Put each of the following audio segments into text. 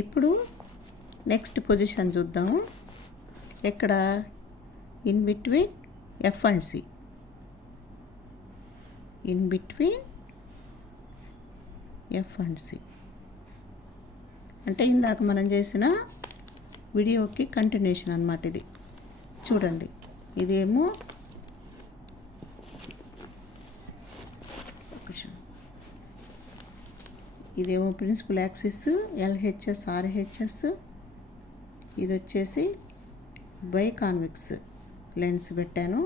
ఇప్పుడు next position చూద్దాము. ఎక్కడ in between F and C, in between F and C అంటే ఇందాక మనం చేసిన వీడియోకి కంటిన్యూషన్ అన్నమాట. ఇది చూడండి, ఇదేమో ఇదేమో ప్రిన్సిపల్ యాక్సిస్ ఎల్హెచ్ఎస్ ఆర్హెచ్ఎస్, ఇది వచ్చేసి బై కాన్వెక్స్ లెన్స్ పెట్టాను.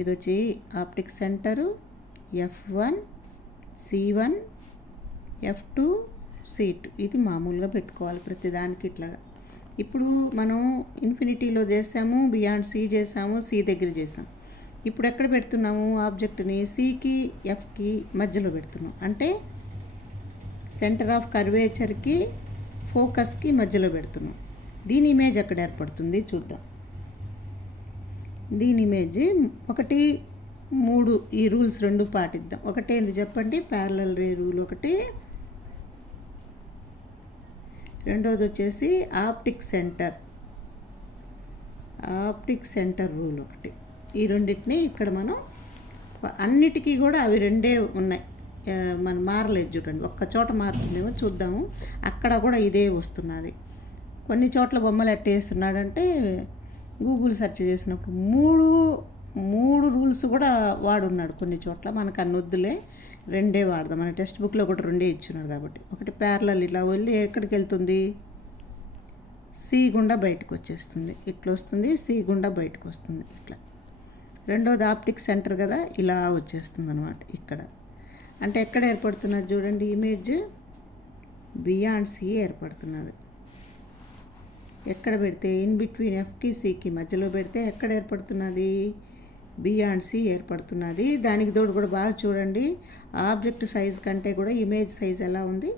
ఇది వచ్చి optic centre F1 C1 F2 C2. ఇది మామూలుగా పెట్టుకోవాలి ప్రతిదానికి ఇట్లాగా. ఇప్పుడు మనం ఇన్ఫినిటీలో చేసాము, బియాండ్ సి చేసాము, సి దగ్గర చేసాము. ఇప్పుడు ఎక్కడ పెడుతున్నాము ఆబ్జెక్ట్ని? సికి ఎఫ్కి మధ్యలో పెడుతున్నాం. అంటే సెంటర్ ఆఫ్ కర్వేచర్కి ఫోకస్కి మధ్యలో పెడుతున్నాం. దీని ఇమేజ్ ఎక్కడ ఏర్పడుతుంది చూద్దాం. దీని ఇమేజ్ 1, 3 ఈ రూల్స్ 2 పాటిద్దాం. ఒకటి ఏంది చెప్పండి? ప్యారలల్ రే రూల్ ఒకటి, రెండోది వచ్చేసి ఆప్టిక్ సెంటర్ రూల్ ఒకటి. ఈ రెండింటిని ఇక్కడ మనం అన్నిటికీ కూడా అవి రెండే ఉన్నాయి, మనం మారలేదు. చూడండి, ఒక్క చోట మారుతుందేమో చూద్దాము. అక్కడ కూడా ఇదే వస్తున్నది. కొన్ని చోట్ల బొమ్మలు ఎట్టేస్తున్నాడంటే గూగుల్ సెర్చ్ చేసినప్పుడు మూడు రూల్స్ కూడా వాడున్నాడు. కొన్ని చోట్ల మనకు అన్ని వద్దులే, రెండే వాడదాం. మన టెక్స్ట్ బుక్లో కూడా రెండే ఇచ్చున్నాడు కాబట్టి. ఒకటి ప్యారలల్ ఇలా వెళ్ళి ఎక్కడికి వెళ్తుంది? సి గుండా బయటకు వచ్చేస్తుంది, ఇట్లా వస్తుంది. సి గుండా బయటకు వస్తుంది ఇట్లా. రెండోది ఆప్టిక్ సెంటర్ కదా, ఇలా వచ్చేస్తుంది అనమాట ఇక్కడ. అంటే ఎక్కడ ఏర్పడుతున్నది చూడండి ఇమేజ్? Beyond C ఏర్పడుతున్నది. ఎక్కడ పెడితే? ఇన్ బిట్వీన్ ఎఫ్కి సికి మధ్యలో పెడితే ఎక్కడ ఏర్పడుతున్నది? Beyond C ఏర్పడుతున్నది. దానికి తోడు కూడా బాగా చూడండి, ఆబ్జెక్ట్ సైజ్ కంటే కూడా ఇమేజ్ సైజ్ ఎలా ఉంది?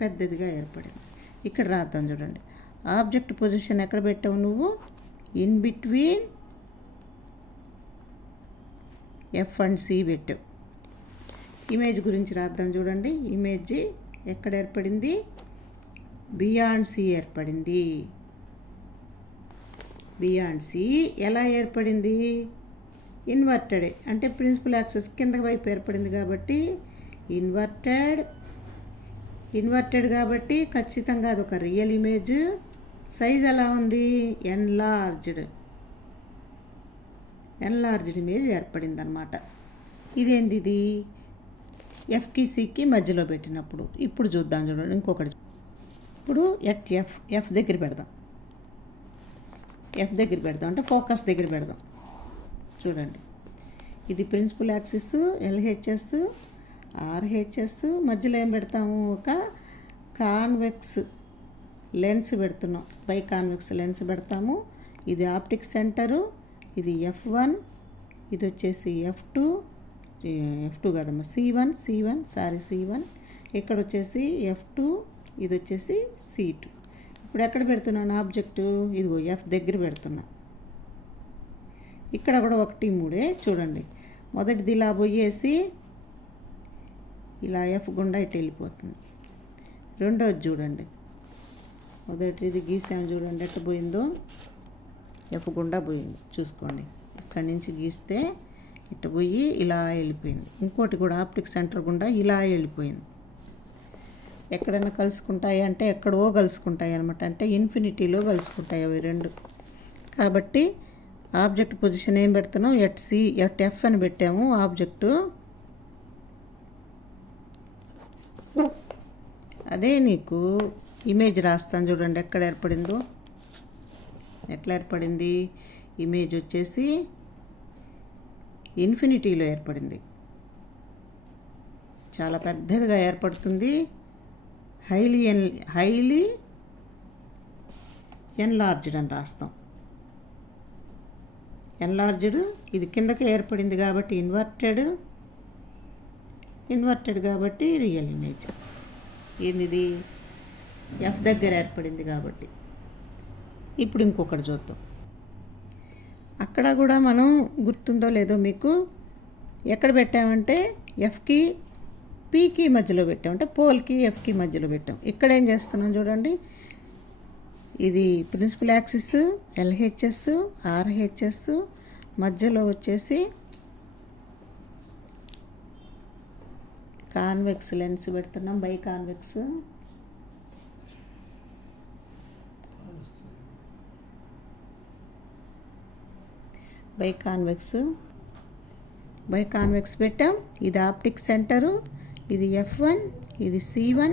పెద్దదిగా ఏర్పడింది. ఇక్కడ రాద్దాం చూడండి. ఆబ్జెక్ట్ పొజిషన్ ఎక్కడ పెట్టావు నువ్వు? In between F and C పెట్టావు. ఇమేజ్ గురించి రాద్దాం చూడండి. ఇమేజ్ ఎక్కడ ఏర్పడింది? బియాండ్ సి ఏర్పడింది. బియాండ్ సి ఎలా ఏర్పడింది? ఇన్వర్టెడ్, అంటే ప్రిన్సిపల్ యాక్సిస్ కింద వైపు ఏర్పడింది కాబట్టి ఇన్వర్టెడ్ కాబట్టి ఖచ్చితంగా అదొక రియల్ ఇమేజ్. సైజ్ ఎలా ఉంది? ఎన్లార్జ్డ్ ఇమేజ్ ఏర్పడింది అనమాట. ఇదేంది? ఇది ఎఫ్కి సికి మధ్యలో పెట్టినప్పుడు. ఇప్పుడు చూద్దాం చూడండి ఇంకొకటి. ఇప్పుడు ఎఫ్ దగ్గర పెడదాం. అంటే ఫోకస్ దగ్గర పెడదాం. చూడండి, ఇది ప్రిన్సిపల్ యాక్సిస్ ఎల్హెచ్ఎస్ ఆర్హెచ్ఎస్, మధ్యలో ఏం పెడతాము? ఒక కాన్వెక్స్ లెన్స్ పెడుతున్నాం, బై కాన్వెక్స్ లెన్స్ పెడతాము. ఇది ఆప్టిక్ సెంటరు, ఇది F1, ఇది వచ్చేసి F2 కదమ్మా, C1. ఇక్కడ వచ్చేసి F2, ఇది వచ్చేసి C2. ఇప్పుడు ఎక్కడ పెడుతున్నాను ఆబ్జెక్టు? ఇదిగో ఎఫ్ దగ్గర పెడుతున్నా. ఇక్కడ కూడా 1, 3 చూడండి. మొదటిది ఇలా పోయేసి ఇలా ఎఫ్ గుండా ఇటు వెళ్ళిపోతుంది. రెండోది చూడండి, మొదటిది గీసాము చూడండి ఎట్ట పోయిందో, ఎఫ్ గుండా పోయింది చూసుకోండి. ఇక్కడి నుంచి గీస్తే ఇట్ట పోయి ఇలా వెళ్ళిపోయింది. ఇంకోటి కూడా ఆప్టిక్ సెంటర్ గుండా ఇలా వెళ్ళిపోయింది. ఎక్కడైనా కలుసుకుంటాయి అంటే ఎక్కడో కలుసుకుంటాయి అనమాట. అంటే ఇన్ఫినిటీలో కలుసుకుంటాయి అవి రెండు. కాబట్టి ఆబ్జెక్ట్ పొజిషన్ ఏం పెడుతున్నాం? ఎఫ్ అని పెట్టాము ఆబ్జెక్టు. అదే నీకు ఇమేజ్ రాస్తాను చూడండి ఎక్కడ ఏర్పడిందో. ఎట్లా ఏర్పడింది? ఇమేజ్ వచ్చేసి ఇన్ఫినిటీలో ఏర్పడింది. చాలా పెద్దదిగా ఏర్పడుతుంది. హైలీ ఎన్లార్జ్డ్ అని రాస్తాం. ఎన్లార్జ్డ్, ఇది కిందకే ఏర్పడింది కాబట్టి ఇన్వర్టెడ్ కాబట్టి రియల్ ఇమేజ్. ఏంది? ఎఫ్ దగ్గర ఏర్పడింది కాబట్టి. ఇప్పుడు ఇంకొకటి చూద్దాం. అక్కడ కూడా మనం గుర్తుందో లేదో మీకు, ఎక్కడ పెట్టామంటే ఎఫ్కి పీకి మధ్యలో పెట్టాం, అంటే పోల్కి ఎఫ్కి మధ్యలో పెట్టాం. ఇక్కడ ఏం చేస్తున్నాం చూడండి, ఇది ప్రిన్సిపల్ యాక్సిస్, ఎల్హెచ్ఎస్, ఆర్హెచ్ఎస్, మధ్యలో వచ్చేసి కాన్వెక్స్ లెన్స్ పెడుతున్నాం, బై కాన్వెక్స్. బై కాన్వెక్స్ పెట్టాం. ఇది ఆప్టిక్ సెంటరు, ఇది F1, ఇది C1,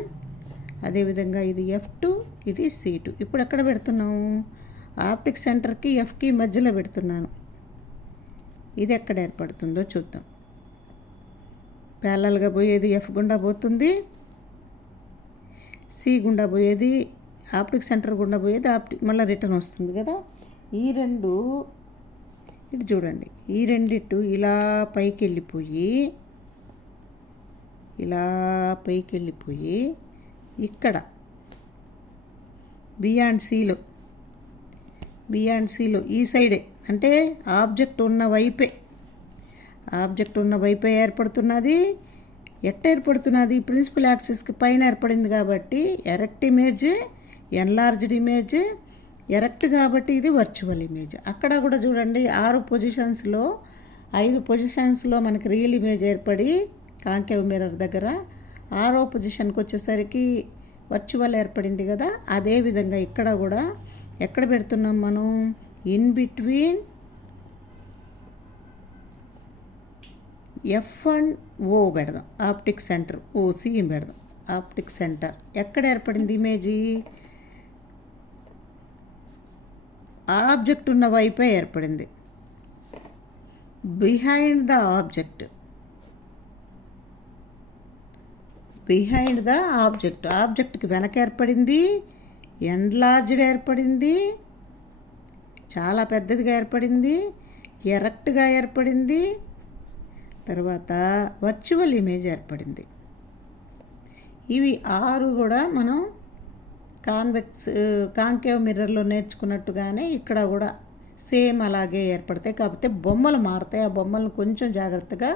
అదేవిధంగా ఇది F2, ఇది C2. ఇప్పుడు ఎక్కడ పెడుతున్నాము? ఆప్టిక్ సెంటర్కి Fకి మధ్యలో పెడుతున్నాను. ఇది ఎక్కడ ఏర్పడుతుందో చూద్దాం. ప్యారలల్గా పోయేది F గుండా పోతుంది, C గుండా పోయేది ఆప్టిక్ సెంటర్ గుండా పోయేది మళ్ళీ రిటర్న్ వస్తుంది కదా. ఈ రెండు ఇటు చూడండి, ఈ రెండిట్టు ఇలా పైకి వెళ్ళిపోయి ఇక్కడ బియాండ్ సిలో ఈ సైడే, అంటే ఆబ్జెక్ట్ ఉన్న వైపే ఏర్పడుతున్నది. ఏర్పడుతున్నది ప్రిన్సిపల్ యాక్సిస్కి పైన ఏర్పడింది కాబట్టి erect image, enlarged image. Erect కాబట్టి ఇది వర్చువల్ ఇమేజ్. అక్కడ కూడా చూడండి 5 పొజిషన్స్లో మనకి రియల్ ఇమేజ్ ఏర్పడి కాంకేవ్ మిర్రర్ దగ్గర 6వ పొజిషన్కి వచ్చేసరికి వర్చువల్ ఏర్పడింది కదా. అదేవిధంగా ఇక్కడ కూడా ఎక్కడ పెడుతున్నాం మనం? ఇన్ బిట్వీన్ F1O పెడదాం, ఆప్టిక్ సెంటర్ OC పెడదాం. ఆప్టిక్ సెంటర్ ఎక్కడ ఏర్పడింది ఇమేజ్? ఆబ్జెక్ట్ ఉన్న వైపే ఏర్పడింది. బిహైండ్ ద ఆబ్జెక్ట్కి వెనక ఏర్పడింది. ఎన్లార్జ్డ్ ఏర్పడింది, చాలా పెద్దదిగా ఏర్పడింది. ఎరెక్ట్గా ఏర్పడింది. తర్వాత వర్చువల్ ఇమేజ్ ఏర్పడింది. ఇవి 6 కూడా మనం కాంకేవ్ మిర్రర్లో నేర్చుకున్నట్టుగానే ఇక్కడ కూడా సేమ్ అలాగే ఏర్పడతాయి. కాకపోతే బొమ్మలు మారుతాయి. ఆ బొమ్మలను కొంచెం జాగ్రత్తగా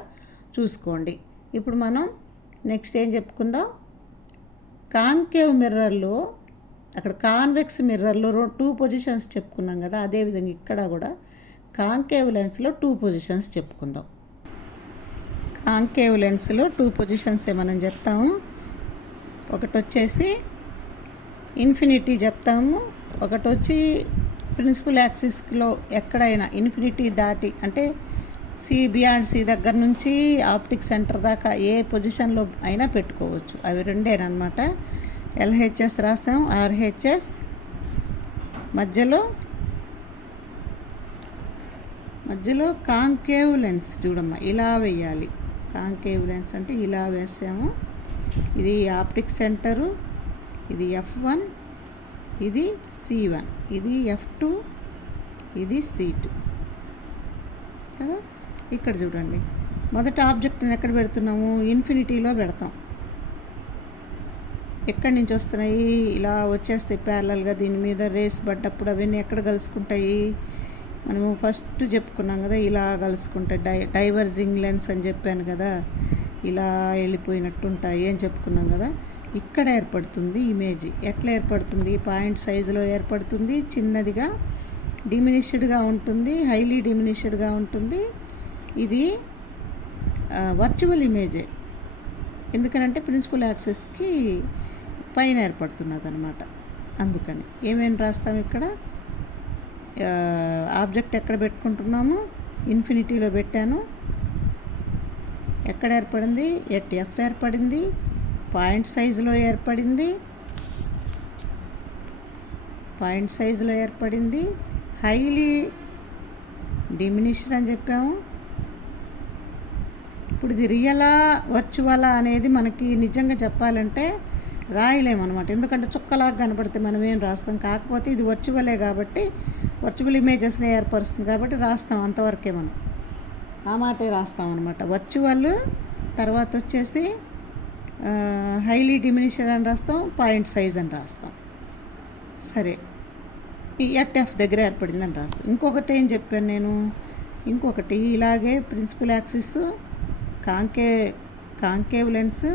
చూసుకోండి. ఇప్పుడు మనం నెక్స్ట్ ఏం చెప్పుకుందాం? కాంకేవ్ మిర్రర్లో, అక్కడ కాన్వెక్స్ మిర్రర్లో 2 పొజిషన్స్ చెప్పుకున్నాం కదా. అదేవిధంగా ఇక్కడ కూడా కాంకేవ్ లెన్స్లో 2 పొజిషన్స్ చెప్పుకుందాం. కాంకేవ్ లెన్స్లో 2 పొజిషన్స్ మనం చెప్తాము. ఒకటి వచ్చేసి ఇన్ఫినిటీ చెప్తాము, ఒకటి వచ్చి ప్రిన్సిపల్ యాక్సిస్లో ఎక్కడైనా ఇన్ఫినిటీ దాటి, అంటే బియాండ్ సి దగ్గర నుంచి ఆప్టిక్ సెంటర్ దాకా ఏ పొజిషన్లో అయినా పెట్టుకోవచ్చు. అవి రెండేనమాట. ఎల్హెచ్ఎస్ రాసాం, ఆర్హెచ్ఎస్, మధ్యలో కాంకేవ్ లెన్స్ చూడమ్మా, ఇలా వేయాలి. కాంకేవ్ లెన్స్ అంటే ఇలా వేసాము. ఇది ఆప్టిక్ సెంటరు, ఇది F1, ఇది C1, ఇది F2, ఇది C2 కదా. ఇక్కడ చూడండి, మొదట ఆబ్జెక్ట్ని ఎక్కడ పెడుతున్నాము? ఇన్ఫినిటీలో పెడతాం. ఎక్కడి నుంచి వస్తున్నాయి? ఇలా వచ్చేస్తాయి ప్యారలల్గా. దీని మీద రేస్ పడ్డప్పుడు అవన్నీ ఎక్కడ కలుసుకుంటాయి? మనము ఫస్ట్ చెప్పుకున్నాం కదా, ఇలా కలుసుకుంటాయి. డైవర్జింగ్ లెన్స్ అని చెప్పాను కదా, ఇలా వెళ్ళిపోయినట్టు ఉంటాయి అని చెప్పుకున్నాం కదా. ఇక్కడ ఏర్పడుతుంది ఇమేజ్. ఎట్లా ఏర్పడుతుంది? పాయింట్ సైజులో ఏర్పడుతుంది, చిన్నదిగా డిమినిష్డ్గా ఉంటుంది, హైలీ డిమినిష్డ్గా ఉంటుంది. ఇది వర్చువల్ ఇమేజే. ఎందుకనంటే ప్రిన్సిపల్ యాక్సెస్కి పైన ఏర్పడుతున్నది అనమాట. అందుకని ఏమేమి రాస్తాం ఇక్కడ? ఆబ్జెక్ట్ ఎక్కడ పెట్టుకుంటున్నాము? ఇన్ఫినిటీలో పెట్టాను. ఎక్కడ ఏర్పడింది? F ఏర్పడింది, పాయింట్ సైజులో ఏర్పడింది, హైలీ డిమినిష్డ్ అని చెప్పాము. ఇప్పుడు ఇది రియలా వర్చువలా అనేది మనకి నిజంగా చెప్పాలంటే రాయలేమన్నమాట. ఎందుకంటే చుక్కలాగా కనపడితే మనం ఏం రాస్తాం. కాకపోతే ఇది వర్చువలే కాబట్టి, వర్చువల్ ఇమేజెస్ని ఏర్పరుస్తుంది కాబట్టి రాస్తాం. అంతవరకే మనం ఆ మాటే రాస్తాం అనమాట. వర్చువల్ తర్వాత వచ్చేసి హైలీ డిమినిష్డ్ అని రాస్తాం, పాయింట్ సైజ్ అని రాస్తాం. సరే, ఈ F దగ్గర ఏర్పడిందని రాస్తాం. ఇంకొకటి ఏం చెప్పాను నేను? ఇంకొకటి ఇలాగే ప్రిన్సిపల్ యాక్సిస్, కాంకేవ్ లెన్స్,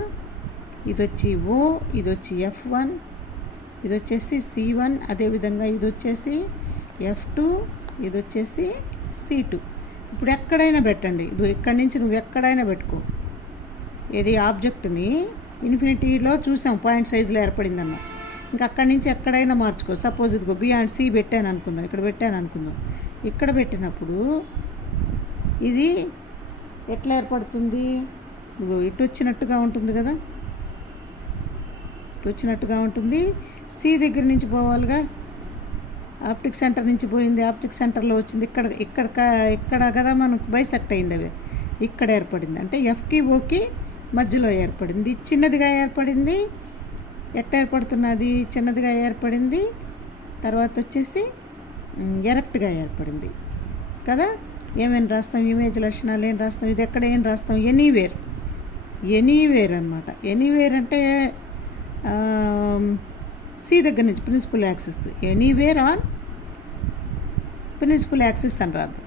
ఇది వచ్చి O, ఇది వచ్చి F1, ఇది వచ్చేసి C1, అదేవిధంగా ఇది వచ్చేసి F2, ఇది వచ్చేసి C2. ఇప్పుడు ఎక్కడైనా పెట్టండి, ఇది ఇక్కడి నుంచి నువ్వు ఎక్కడైనా పెట్టుకో. ఇది ఆబ్జెక్ట్ని ఇన్ఫినిటీలో చూసాం పాయింట్ సైజులో ఏర్పడిందన్న. ఇంకా అక్కడి నుంచి ఎక్కడైనా మార్చుకో. సపోజ్ ఇదిగో B అండ్ C పెట్టాను అనుకుందాం, ఇక్కడ పెట్టాను అనుకుందాం. ఇక్కడ పెట్టినప్పుడు ఇది ఎట్లా ఏర్పడుతుంది? ఇదిగో ఇటు వచ్చినట్టుగా ఉంటుంది కదా, ఇటు వచ్చినట్టుగా ఉంటుంది. C దగ్గర నుంచి పోవాలిగా, ఆప్టిక్ సెంటర్ నుంచి పోయింది, ఆప్టిక్ సెంటర్లో వచ్చింది, ఇక్కడ కదా మనకు బైసెక్ట్ అయింది. అవి ఇక్కడ ఏర్పడింది అంటే Fకి Oకి మధ్యలో ఏర్పడింది. చిన్నదిగా ఏర్పడింది. ఎట్ట ఏర్పడుతున్నది? చిన్నదిగా ఏర్పడింది. తర్వాత వచ్చేసి ఎరెక్ట్గా ఏర్పడింది కదా. ఏమేమి రాస్తాం? ఇమేజ్ లక్షణాలు ఏం రాస్తాం? ఇది ఎక్కడ ఏం రాస్తాం? ఎనీవేర్ అనమాట. ఎనీవేర్ అంటే C దగ్గర నుంచి principal axis, anywhere on principal axis అని రాద్దాం.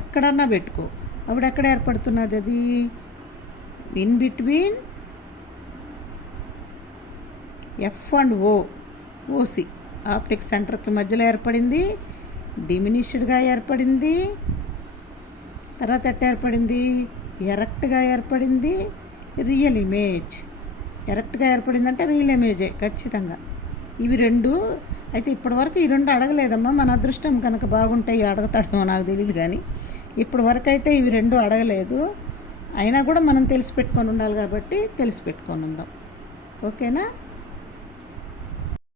ఎక్కడన్నా పెట్టుకో. అప్పుడు ఎక్కడ ఏర్పడుతున్నది? అది in between F and OC optic సెంటర్కి మధ్యలో ఏర్పడింది. డిమినిష్డ్గా ఏర్పడింది. తర్వాత ఎట్ట ఏర్పడింది? ఎరెక్ట్గా ఏర్పడింది. Real image. ఎరెక్ట్గా ఏర్పడిందంటే రియల్ ఇమేజే ఖచ్చితంగా. ఇవి రెండు అయితే ఇప్పటివరకు ఈ రెండు అడగలేదమ్మా. మన అదృష్టం కనుక బాగుంటాయి అడగతాడేమో నాకు తెలియదు, కానీ ఇప్పటి వరకు అయితే ఇవి రెండు అడగలేదు. అయినా కూడా మనం తెలిసి పెట్టుకొని ఉండాలి కాబట్టి తెలిసి పెట్టుకొని ఉందాం. ఓకేనా?